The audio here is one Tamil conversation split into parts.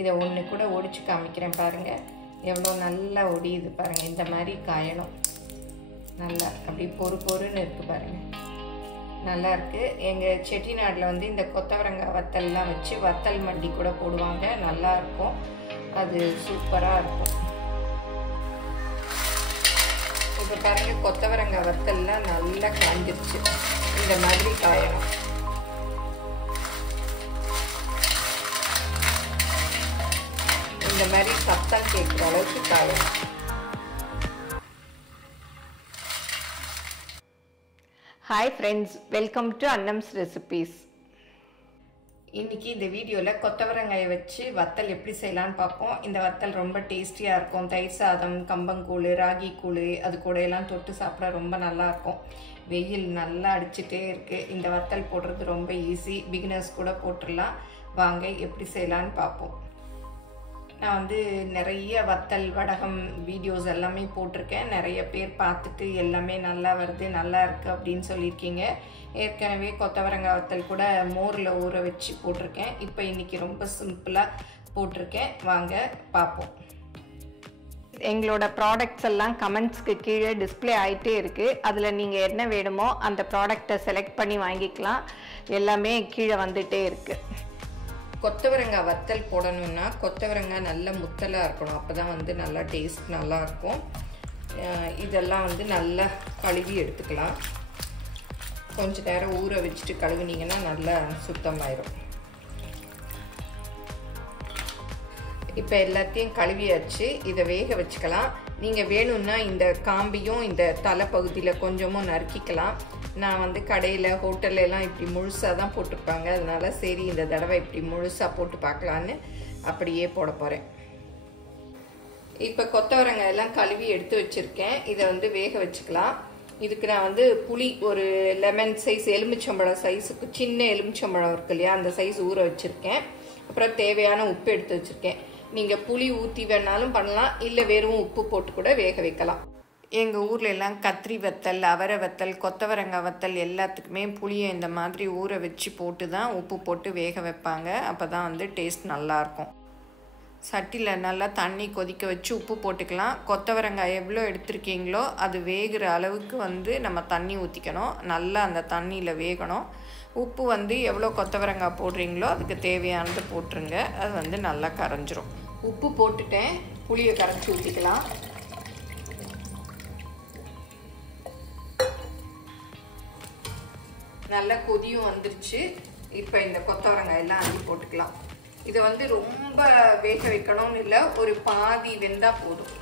இதை ஒன்று கூட ஒடிச்சு காமிக்கிறேன் பாருங்கள். எவ்வளோ நல்லா ஒடியுது பாருங்கள். இந்த மாதிரி காயணும். நல்லா அப்படி பொறுன்னு இருக்குது பாருங்கள். நல்லா இருக்குது. எங்கள் செட்டிநாட்டில் வந்து இந்த கொத்தவரங்காய் வத்தல்லாம் வச்சு வத்தல் மண்டி கூட போடுவாங்க. நல்லாயிருக்கும். அது சூப்பராக இருக்கும். இப்போ பாருங்கள், கொத்தவரங்காய் வத்தல்லாம் நல்லா காஞ்சிருச்சு. இந்த மாதிரி காயணும். இந்த மாதிரி சத்தம் கேட்குற அளவுக்கு காயணும். Hi friends, welcome to Annam's recipes. இன்றைக்கி இந்த வீடியோவில் கொத்தவரங்காயை வச்சு வத்தல் எப்படி செய்யலான்னு பார்ப்போம். இந்த வத்தல் ரொம்ப டேஸ்டியாக இருக்கும். தயிர் சாதம், கம்பங்கூழ், ராகி கூழ் அது கூட எல்லாம் தொட்டு சாப்பிட ரொம்ப நல்லாயிருக்கும். வெயில் நல்லா அடிச்சுட்டே இருக்குது. இந்த வத்தல் போடுறது ரொம்ப ஈஸி. பிகினர்ஸ் கூட போட்டுடலாம். வாங்க எப்படி செய்யலான்னு பார்ப்போம். நான் வந்து நிறைய வத்தல் வடகம் வீடியோஸ் எல்லாமே போட்டிருக்கேன். நிறைய பேர் பார்த்துட்டு எல்லாமே நல்லா வருது, நல்லா இருக்குது அப்படின்னு சொல்லியிருக்கீங்க. ஏற்கனவே கொத்தவரங்காய் வத்தல் கூட மோரில் ஊற வச்சு போட்டிருக்கேன். இப்போ இன்றைக்கி ரொம்ப சிம்பிளாக போட்டிருக்கேன். வாங்க பார்ப்போம். எங்களோட ப்ராடக்ட்ஸ் எல்லாம் கமெண்ட்ஸ்க்கு கீழே டிஸ்பிளே ஆகிட்டே இருக்குது. அதில் நீங்கள் என்ன வேணுமோ அந்த ப்ராடக்டை செலக்ட் பண்ணி வாங்கிக்கலாம். எல்லாமே கீழே வந்துகிட்டே இருக்குது. கொத்தவரங்காய் வத்தல் போடணுன்னா கொத்தவரங்காய் நல்ல முத்தலாக இருக்கணும். அப்போ தான் வந்து நல்லா டேஸ்ட் நல்லாயிருக்கும். இதெல்லாம் வந்து நல்லா கழுவி எடுத்துக்கலாம். கொஞ்சம் நேரம் ஊற வச்சுட்டு கழுவினீங்கன்னா நல்லா சுத்தமாயிரும். இப்போ எல்லாத்தையும் கழுவியாச்சு. இதை வேக வச்சுக்கலாம். நீங்கள் வேணும்னா இந்த காம்பியும் இந்த தலைப்பகுதியில் கொஞ்சமும் நறுக்கிக்கலாம். நான் வந்து கடையில் ஹோட்டல்லாம் இப்படி முழுசாக தான் போட்டுருப்பாங்க. அதனால சரி இந்த தடவை இப்படி முழுசாக போட்டு பார்க்கலான்னு அப்படியே போட போகிறேன். இப்போ கொத்தவரங்காய் எல்லாம் கழுவி எடுத்து வச்சுருக்கேன். இதை வந்து வேக வச்சுக்கலாம். இதுக்கு நான் வந்து புளி ஒரு லெமன் சைஸ், எலுமிச்சம்பழம் சைஸுக்கு சின்ன எலுமிச்சம்பழம் இருக்கு இல்லையா, அந்த சைஸ் ஊற வச்சுருக்கேன். அப்புறம் தேவையான உப்பு எடுத்து வச்சுருக்கேன். நீங்கள் புளி ஊற்றி வேணாலும் பண்ணலாம், இல்லை வெறும் உப்பு போட்டு கூட வேக வைக்கலாம். எங்கள் ஊரில் எல்லாம் கத்திரி வத்தல், அவரை வத்தல், கொத்தவரங்காய் வத்தல் எல்லாத்துக்குமே புளியை இந்த மாதிரி ஊற வச்சு போட்டு தான் உப்பு போட்டு வேக வைப்பாங்க. அப்போ தான் வந்து டேஸ்ட் நல்லாயிருக்கும். சட்டியில் நல்லா தண்ணி கொதிக்க வச்சு உப்பு போட்டுக்கலாம். கொத்தவரங்காய் எவ்வளோ எடுத்துருக்கீங்களோ அது வேகிற அளவுக்கு வந்து நம்ம தண்ணி ஊற்றிக்கணும். நல்லா அந்த தண்ணியில் வேகணும். உப்பு வந்து எவ்வளோ கொத்தவரங்காய் போடுறீங்களோ அதுக்கு தேவையானது போட்டுருங்க. அது வந்து நல்லா கரைஞ்சிரும். உப்பு போட்டுட்டேன். புளியை கரைச்சி ஊற்றிக்கலாம். நல்லா கொதியும் வந்துருச்சு. இப்போ இந்த கொத்தவரங்காய் எல்லாம் அள்ளி போட்டுக்கலாம். இதை வந்து ரொம்ப வேக வைக்கணும்னு இல்லை, ஒரு பாதி வெந்தால் போதும்.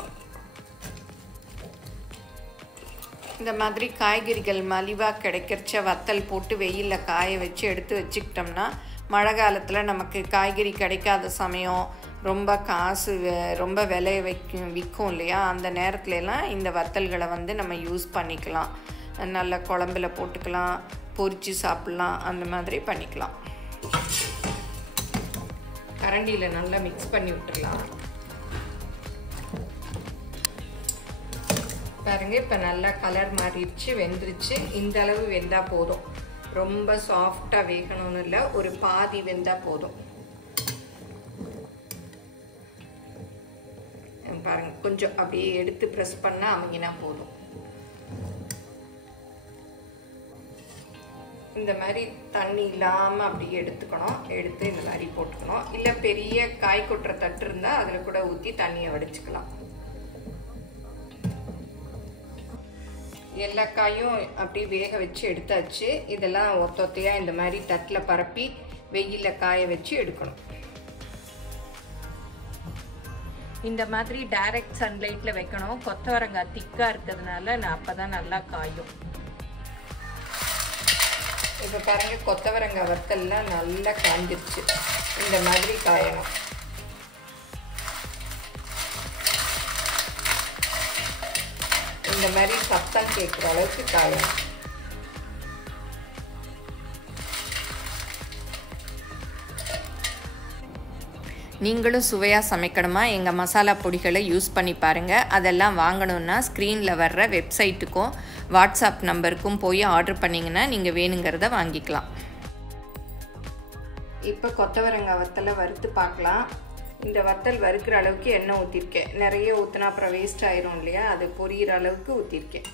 இந்த மாதிரி காய்கறிகள் மலிவாக கிடைக்கிறச்ச வத்தல் போட்டு வெயிலில் காய வச்சு எடுத்து வச்சுக்கிட்டோம்னா மழை காலத்தில் நமக்கு காய்கறி கிடைக்காத சமயம், ரொம்ப காசு ரொம்ப விலை விற்கும் இல்லையா, அந்த நேரத்துலலாம் இந்த வத்தல்களை வந்து நம்ம யூஸ் பண்ணிக்கலாம். நல்ல குழம்புல போட்டுக்கலாம், பொரிச்சு சாப்பிட்லாம், அந்த மாதிரி பண்ணிக்கலாம். கரண்டியில் நல்லா மிக்ஸ் பண்ணி விட்டுடலாம். பாருங்க, இப்போ நல்லா கலர் மாறிடுச்சு, வெந்துருச்சு. இந்த அளவு வெந்தால் போதும். ரொம்ப சாஃப்டாக வேகணும்னு இல்லை, ஒரு பாதி வெந்தால் போதும். பாருங்க, கொஞ்சம் அப்படியே எடுத்து ப்ரெஸ் பண்ணால் அமைங்கினா போதும். இந்த மாதிரி தண்ணி இல்லாமல் அப்படி எடுத்துக்கணும். எடுத்து இந்த மாதிரி போட்டுக்கணும். இல்லை பெரிய காய் கொட்டுற தட்டு இருந்தால் அதில் கூட ஊற்றி தண்ணியை வடிச்சுக்கலாம். எல்லா காயும் அப்படி வேக வச்சு எடுத்தாச்சு. இதெல்லாம் ஒத்தொத்தையாக இந்த மாதிரி தட்டில் பரப்பி வெயிலில் காய வச்சு எடுக்கணும். இந்த மாதிரி டைரக்ட் சன்லைட்டில் வைக்கணும். கொத்தவரங்காய் திக்காக இருக்கிறதுனால நான் அப்போ தான் நல்லா காயும். இப்போ பாருங்கள், கொத்தவரங்காய் வத்தல்லாம் நல்லா காஞ்சிருச்சு. இந்த மாதிரி காயணும். இந்த மாதிரி சத்தம் கேட்குற அளவுக்கு காயணும். நீங்களும் சுவையாக சமைக்கணுமா? எங்கள் மசாலா பொடிகளை யூஸ் பண்ணி பாருங்கள். அதெல்லாம் வாங்கணுன்னா ஸ்க்ரீனில் வர்ற வெப்சைட்டுக்கும் வாட்ஸ்அப் நம்பருக்கும் போய் ஆர்டர் பண்ணிங்கன்னா நீங்கள் வேணுங்கிறத வாங்கிக்கலாம். இப்போ கொத்தவரங்காய் வத்தலை வறுத்து பார்க்கலாம். இந்த வத்தல் வறுக்கிற அளவுக்கு எண்ணெய் ஊற்றிருக்கேன். நிறைய ஊற்றினா அப்புறம் வேஸ்ட் ஆயிரும் இல்லையா, அது பொரியிற அளவுக்கு ஊற்றிருக்கேன்.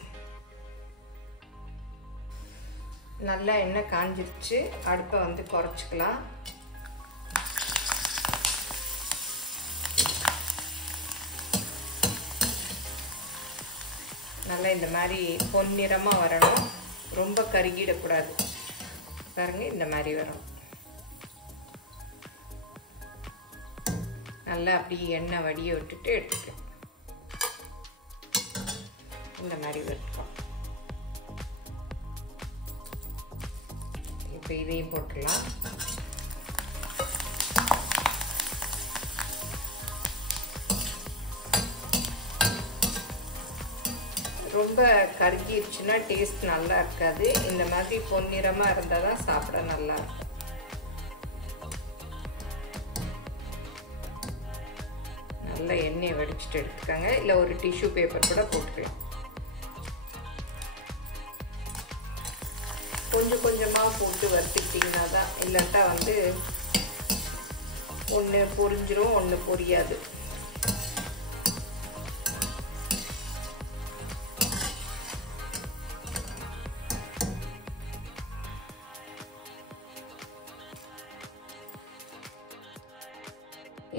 நல்லா எண்ணெய் காஞ்சிருச்சு. அடுப்பை வந்து குறைச்சிக்கலாம். நல்லா இந்த மாதிரி பொன்னிறமாக வரணும், ரொம்ப கருகிடக்கூடாது. பாருங்க, இந்த மாதிரி வரணும். நல்லா அப்படி எண்ணெய் வடிய விட்டுட்டு எடுத்துக்கலாம். இந்த மாதிரி விட்டுக்கலாம். இப்போ இதையும் போட்டுடலாம். ரொம்ப கருகிடுச்சுன்னா டேஸ்ட் நல்லா இருக்காது. இந்த மாதிரி பொன்னிறமாக இருந்தால் தான் சாப்பிட நல்லா இருக்கும். நல்லா எண்ணெயை வடிச்சிட்டு எடுத்துக்கோங்க. இல்லை ஒரு டிஷ்யூ பேப்பர் கூட போட்டுக்கலாம். கொஞ்சம் கொஞ்சமாக போட்டு வறுத்துக்கிட்டிங்கன்னா தான், இல்லாட்டா வந்து ஒன்று பொரிஞ்சிரும், ஒன்று பொரியாது.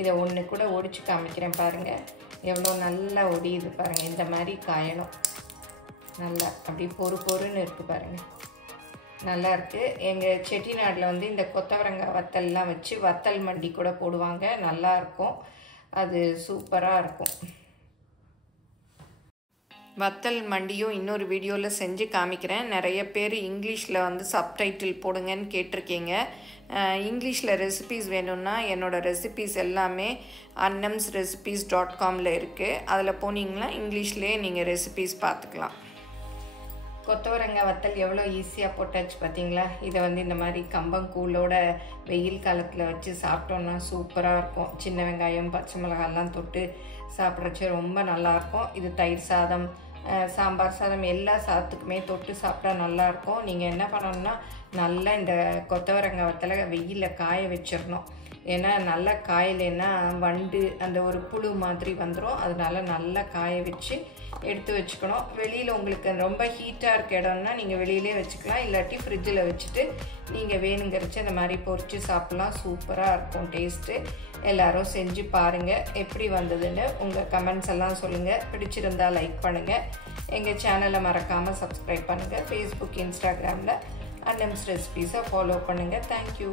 இதை ஒன்று கூட ஒடிச்சு காமிக்கிறேன் பாருங்கள். எவ்வளோ நல்லா ஒடியுது பாருங்கள். இந்த மாதிரி காயணும். நல்லா அப்படி பொறுன்னு இருக்குது பாருங்கள். நல்லா இருக்குது. எங்கள் செட்டிநாட்டில் வந்து இந்த கொத்தவரங்காய் வத்தல்லாம் வச்சு வத்தல் மண்டி கூட போடுவாங்க. நல்லாயிருக்கும். அது சூப்பராக இருக்கும். வத்தல் மண்டியும் இன்னொரு வீடியோவில் செஞ்சு காமிக்கிறேன். நிறைய பேர் இங்கிலீஷில் வந்து சப்டைட்டில் போடுங்கன்னு கேட்டிருக்கீங்க. இங்கிலீஷில் ரெசிபீஸ் வேணும்னா என்னோடய ரெசிபீஸ் எல்லாமே annamsrecipes.com இருக்குது. அதில் போனீங்கன்னா இங்கிலீஷ்லேயே நீங்கள் ரெசிபீஸ் பார்த்துக்கலாம். கொத்தவரங்காய் வத்தல் எவ்வளோ ஈஸியாக போட்டாச்சு பார்த்தீங்களா. இதை வந்து இந்த மாதிரி கம்பங்கூழோட வெயில் காலத்தில் வச்சு சாப்பிட்டோன்னா சூப்பராக இருக்கும். சின்ன வெங்காயம், பச்சை மிளகாலாம் தொட்டு சாப்பிட்றச்சு ரொம்ப நல்லாயிருக்கும். இது தயிர் சாதம், சாம்பார் சாதம், எல்லா சாதத்துக்குமே தொட்டு சாப்பிட்டா நல்லாயிருக்கும். நீங்கள் என்ன பண்ணணும்னா, நல்லா இந்த கொத்தவரங்காய் வத்தலை வெயிலில் காய வச்சிடணும். ஏன்னா நல்லா காயலைன்னா வண்டு அந்த ஒரு புழு மாதிரி வந்துடும். அதனால நல்லா காய வச்சு எடுத்து வச்சுக்கணும். வெளியில் உங்களுக்கு ரொம்ப ஹீட்டாக இருக்க இடம்னா நீங்கள் வெளியிலே வச்சுக்கலாம். இல்லாட்டி ஃப்ரிட்ஜில் வச்சுட்டு நீங்கள் வேணுங்கிறச்சு இந்த மாதிரி பொரித்து சாப்பிட்லாம். சூப்பராக இருக்கும் டேஸ்ட்டு. எல்லோரும் செஞ்சு பாருங்கள். எப்படி வந்ததுன்னு உங்கள் கமெண்ட்ஸ் எல்லாம் சொல்லுங்கள். பிடிச்சிருந்தால் லைக் பண்ணுங்கள். எங்கள் சேனலை மறக்காமல் சப்ஸ்கிரைப் பண்ணுங்கள். ஃபேஸ்புக், இன்ஸ்டாகிராமில் அன்னம்ஸ் ரெசிபீஸை ஃபாலோ பண்ணுங்கள். தேங்க்யூ.